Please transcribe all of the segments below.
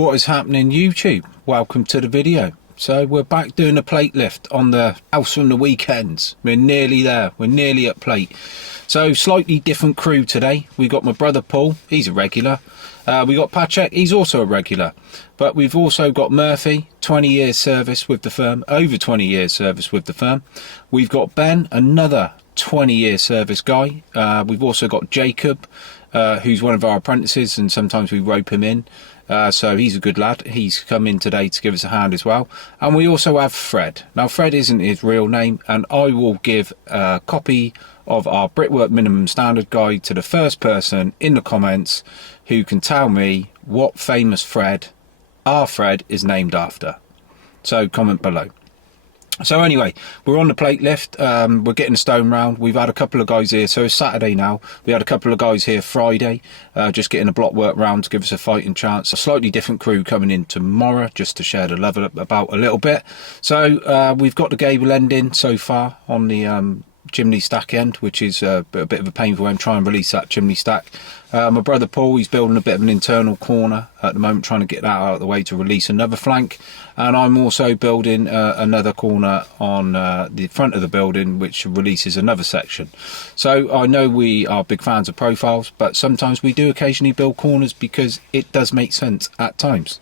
What is happening YouTube? Welcome to the video. So we're back doing a plate lift on the house on the weekends. We're nearly there, we're nearly at plate. So slightly different crew today. We got my brother Paul, he's a regular. We got Patrick, he's also a regular. But we've also got Murphy, 20 years service with the firm, over 20 years service with the firm. We've got Ben, another 20 years service guy. We've also got Jacob, who's one of our apprentices, and sometimes we rope him in. So he's a good lad. He's come in today to give us a hand as well. And we also have Fred. Now Fred isn't his real name, and I will give a copy of our Brickwork Minimum Standard Guide to the first person in the comments who can tell me what famous Fred our Fred is named after. So comment below. So anyway, we're on the plate lift. We're getting a stone round. We've had a couple of guys here, so it's Saturday now. We had a couple of guys here Friday, just getting a block work round to give us a fighting chance. A slightly different crew coming in tomorrow, just to share the love about a little bit. So we've got the gable end in so far on the chimney stack end, which is a bit of a painful end. Try and release that chimney stack. My brother Paul, he's building a bit of an internal corner at the moment, trying to get that out of the way to release another flank. And I'm also building another corner on the front of the building, which releases another section. So I know we are big fans of profiles, but sometimes we do occasionally build corners because it does make sense at times.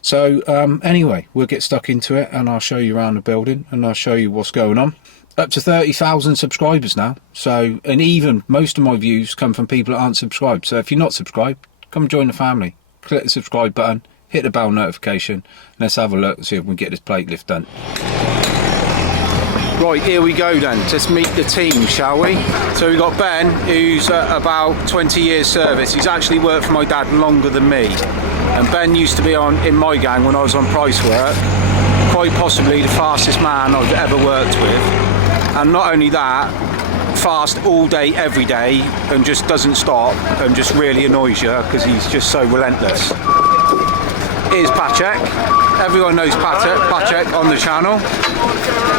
So anyway, we'll get stuck into it, and I'll show you around the building and I'll show you what's going on. Up to 30,000 subscribers now. So, and even most of my views come from people that aren't subscribed. So if you're not subscribed, come join the family. Click the subscribe button, hit the bell notification, and let's have a look and see if we can get this plate lift done. Right, here we go then. Let's meet the team, shall we? So we've got Ben, who's about 20 years service. He's actually worked for my dad longer than me. And Ben used to be in my gang when I was on price work. Quite possibly the fastest man I've ever worked with. And not only that, fast all day, every day, and just doesn't stop, and just really annoys you because he's just so relentless. Here's Patrick. Everyone knows Patrick on the channel.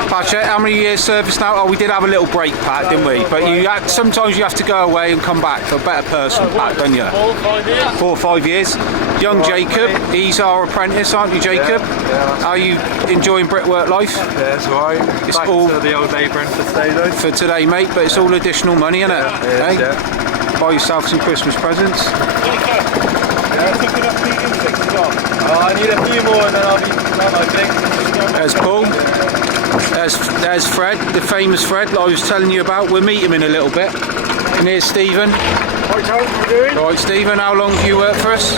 Patrick, how many years service now? Oh, we did have a little break, Pat, didn't we? But sometimes you have to go away and come back for a better person, Pat, don't you? 4 or 5 years. 4 or 5 years. Young Jacob, he's our apprentice, aren't you, Jacob? Yeah. Are you enjoying brickwork life? Yeah, it's alright. It's back all to the old labouring for today, though. For today, mate, but it's all additional money, isn't it? Yeah, hey? Yeah. Buy yourself some Christmas presents. I need a few more and then I'll be done, I think. There's Paul. There's Fred, the famous Fred that I was telling you about. We'll meet him in a little bit. And here's Stephen. Hi Charles, how are you doing? Right, Stephen, how long have you worked for us?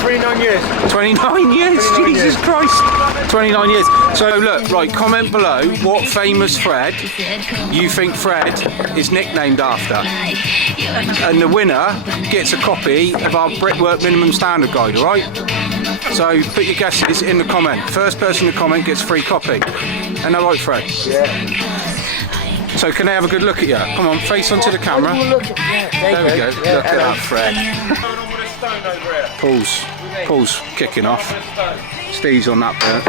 29 years. 29 years? 29 Jesus years. Christ. 29 years. So look, right, comment below what famous Fred you think Fred is nicknamed after. And the winner gets a copy of our Brickwork Minimum Standard Guide, alright? So put your guesses in the comment. First person to comment gets a free copy. And all right, Fred? Yeah. So can they have a good look at you? Come on, face onto the camera. There we go. Look at that, Fred. Paul's kicking off. Steve's on that bit.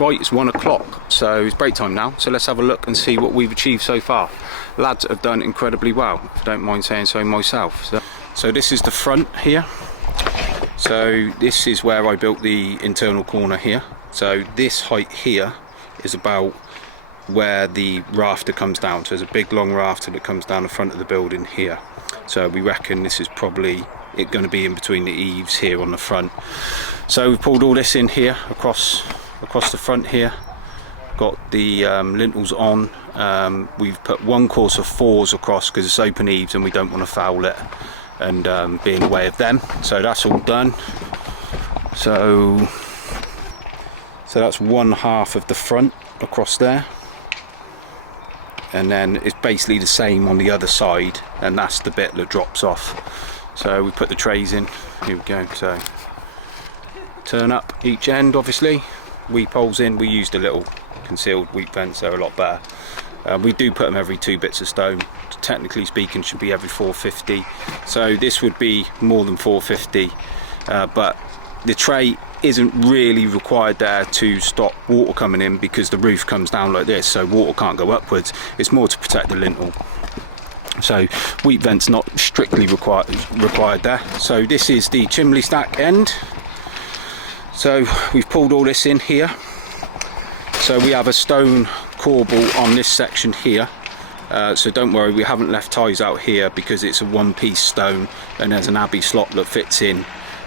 Right, it's 1 o'clock, so it's break time now. So let's have a look and see what we've achieved so far. Lads have done incredibly well, if I don't mind saying so myself. So this is the front here. So this is where I built the internal corner here. So this height here is about where the rafter comes down. So there's a big long rafter that comes down the front of the building here. So we reckon this is probably going to be in between the eaves here on the front. So we've pulled all this in here across the front here. Got the lintels on. We've put one course of 4s across because it's open eaves and we don't want to foul it and be in the way of them. So that's all done. So that's one half of the front across there. And then it's basically the same on the other side, and that's the bit that drops off. So we put the trays in. Here we go. So turn up each end, obviously. Weep holes in. We used a little concealed weep vents, they're a lot better. We do put them every 2 bits of stone. Technically speaking, should be every 450. So this would be more than 450, but the tray isn't really required there to stop water coming in because the roof comes down like this, so water can't go upwards. It's more to protect the lintel. So wheat vent's not strictly required there. So this is the chimney stack end. So we've pulled all this in here. So we have a stone corbel on this section here. So don't worry, we haven't left ties out here because it's a one-piece stone, and there's an abbey slot that fits in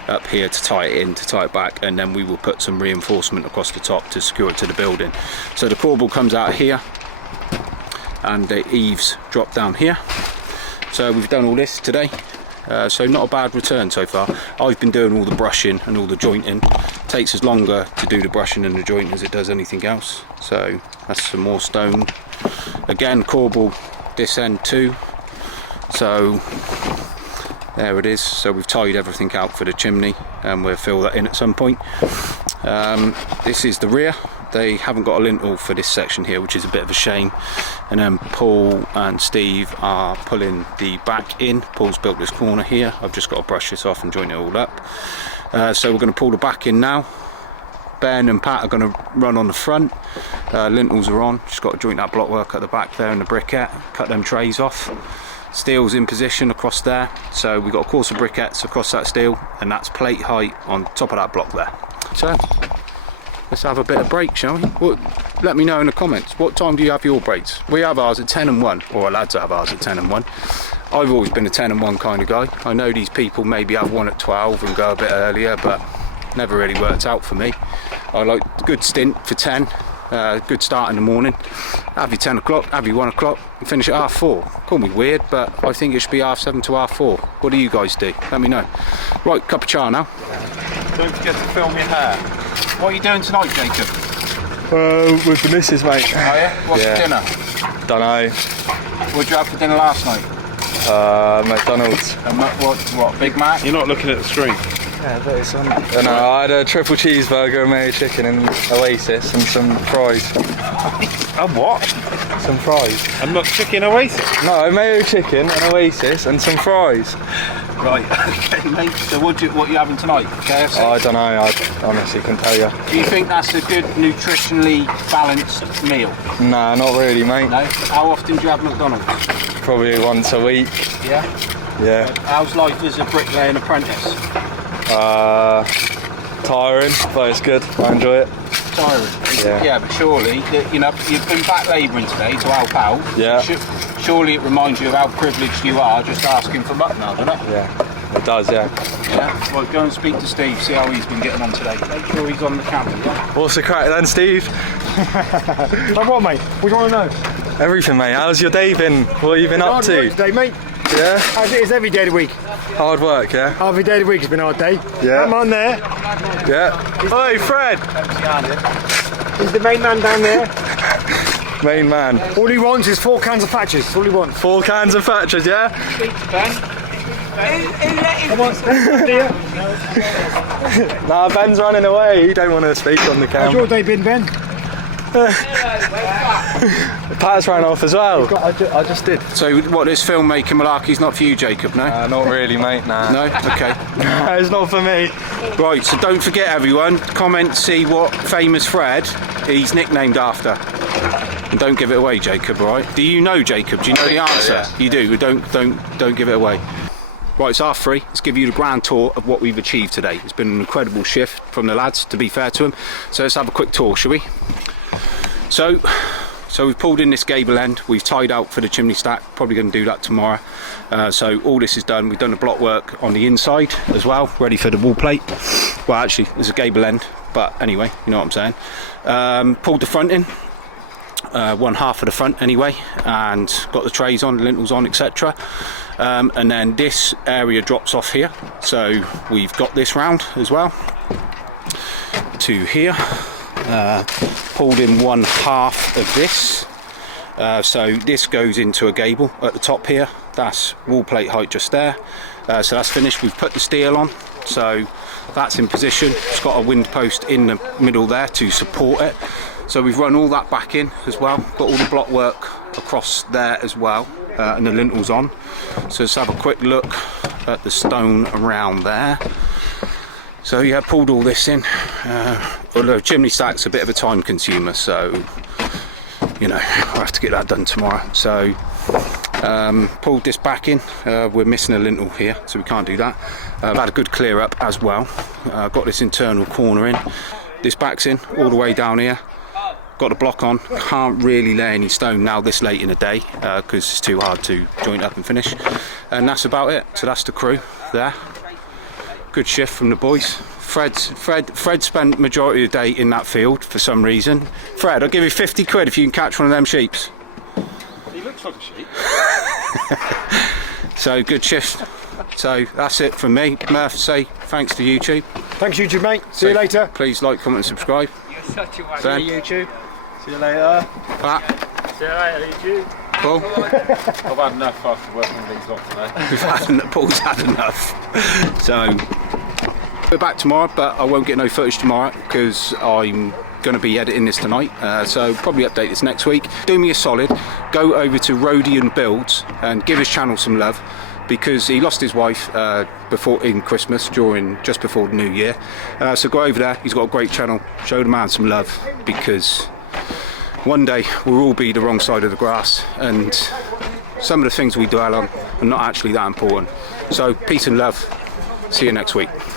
up here to tie it in, to tie it back, and then we will put some reinforcement across the top to secure it to the building. So the corbel comes out here and the eaves drop down here. So we've done all this today, so not a bad return so far. I've been doing all the brushing and all the jointing. It takes us longer to do the brushing and the jointing as it does anything else. So that's some more stone. Again, corbel this end too. So there it is. So we've tied everything out for the chimney, and we'll fill that in at some point. This is the rear. They haven't got a lintel for this section here, which is a bit of a shame. And then Paul and Steve are pulling the back in. Paul's built this corner here. I've just got to brush this off and join it all up. So we're going to pull the back in now. Ben and Pat are going to run on the front. Lintels are on. Just got to joint that blockwork at the back there and the briquette. Cut them trays off. Steel's in position across there. So we've got a course of briquettes across that steel, and that's plate height on top of that block there. So let's have a bit of break, shall we? Let me know in the comments, what time do you have your breaks? We have ours at 10 and 1, or our lads have ours at 10 and 1. I've always been a 10 and 1 kind of guy. I know these people maybe have one at 12 and go a bit earlier, but never really worked out for me. I like a good stint for 10, good start in the morning. Have your 10 o'clock, have your 1 o'clock, and finish at half 4. Call me weird, but I think it should be half 7 to half 4. What do you guys do? Let me know. Right, cup of char now. Don't forget to film your hair. What are you doing tonight, Jacob? With the missus, mate. Oh yeah? What's for dinner? Dunno. What did you have for dinner last night? McDonald's. What? Big Mac? You're not looking at the screen. Yeah, but it's on. No, I had a triple cheeseburger, mayo chicken and Oasis and some fries. And what? Some fries. And not chicken Oasis? No, mayo chicken and Oasis and some fries. Right, okay mate. So what you having tonight? KFC? I don't know, I honestly couldn't tell you. Do you think that's a good nutritionally balanced meal? Nah, not really, mate. No? How often do you have McDonald's? Probably once a week. Yeah? Yeah. How's life as a bricklaying apprentice? Tiring, but it's good. I enjoy it. Tiring? Yeah, but surely, you know, you've been back labouring today to help out. Yeah. Surely it reminds you of how privileged you are just asking for mutton now, doesn't it? Yeah, it does, yeah. Yeah? Well, go and speak to Steve, see how he's been getting on today. Make sure he's on the camera, yeah? What's the crack then, Steve? Like what, mate? What do you want to know? Everything, mate. How's your day been? What have you been up Hard to? work today, mate. Yeah? As it is every day of the week. Hard work, yeah? Every day of the week has been a hard day. Yeah. Come on there. Yeah. Hey, Fred! He's the main man down there. Main man. All he wants is 4 cans of Thatchers. That's all he wants. 4 cans of Thatchers, yeah? Come on, dear. Nah, Ben's running away. He don't want to speak on the How's your camera. day been, Ben? Pat's ran off as well. I just did. So what, this filmmaking malarkey's not for you, Jacob, no? Not really, mate, nah. No? Okay. No, it's not for me. Right, so don't forget everyone, comment, see what famous Fred he's nicknamed after. And don't give it away, Jacob, all right? Do you know Jacob? Do you know the answer? yeah. You do, don't give it away. Right, it's half 3. Let's give you the grand tour of what we've achieved today. It's been an incredible shift from the lads, to be fair to them. So let's have a quick tour, shall we? So we've pulled in this gable end, we've tied out for the chimney stack, probably going to do that tomorrow. So all this is done, we've done the block work on the inside as well, ready for the wall plate. Well actually, there's a gable end, but anyway, you know what I'm saying. Pulled the front in, one half of the front anyway, and got the trays on, lintels on, etc. And then this area drops off here, so we've got this round as well to here. Pulled in one half of this, so this goes into a gable at the top here. That's wall plate height just there, so that's finished. We've put the steel on, so that's in position. It's got a wind post in the middle there to support it, so we've run all that back in as well. Got all the block work across there as well, and the lintels on. So let's have a quick look at the stone around there. So yeah, pulled all this in. Although chimney stack's a bit of a time consumer, so you know, I'll have to get that done tomorrow. So Pulled this back in. We're missing a lintel here, so we can't do that. I've had a good clear up as well. Got this internal corner in. This back's in all the way down here. Got the block on. Can't really lay any stone now this late in the day because it's too hard to joint up and finish. And that's about it. So that's the crew there. Good shift from the boys. Fred spent majority of the day in that field for some reason. Fred, I'll give you 50 quid if you can catch one of them sheeps. He looks like a sheep. So good shift. So that's it from me. Murph, say thanks to YouTube. Thanks, YouTube, mate. See you later. Please like, comment and subscribe. You're such a wagon. Ben. See you, YouTube. See you later. Pat. See you later, YouTube. Paul. I've had enough after working with these lot today. Paul's had enough. So we're back tomorrow, but I won't get no footage tomorrow because I'm going to be editing this tonight. So probably update this next week. Do me a solid. Go over to Rodian Builds and give his channel some love, because he lost his wife before in Christmas, just before the New Year. So go over there. He's got a great channel. Show the man some love, because one day we'll all be the wrong side of the grass, and some of the things we dwell on are not actually that important. So peace and love. See you next week.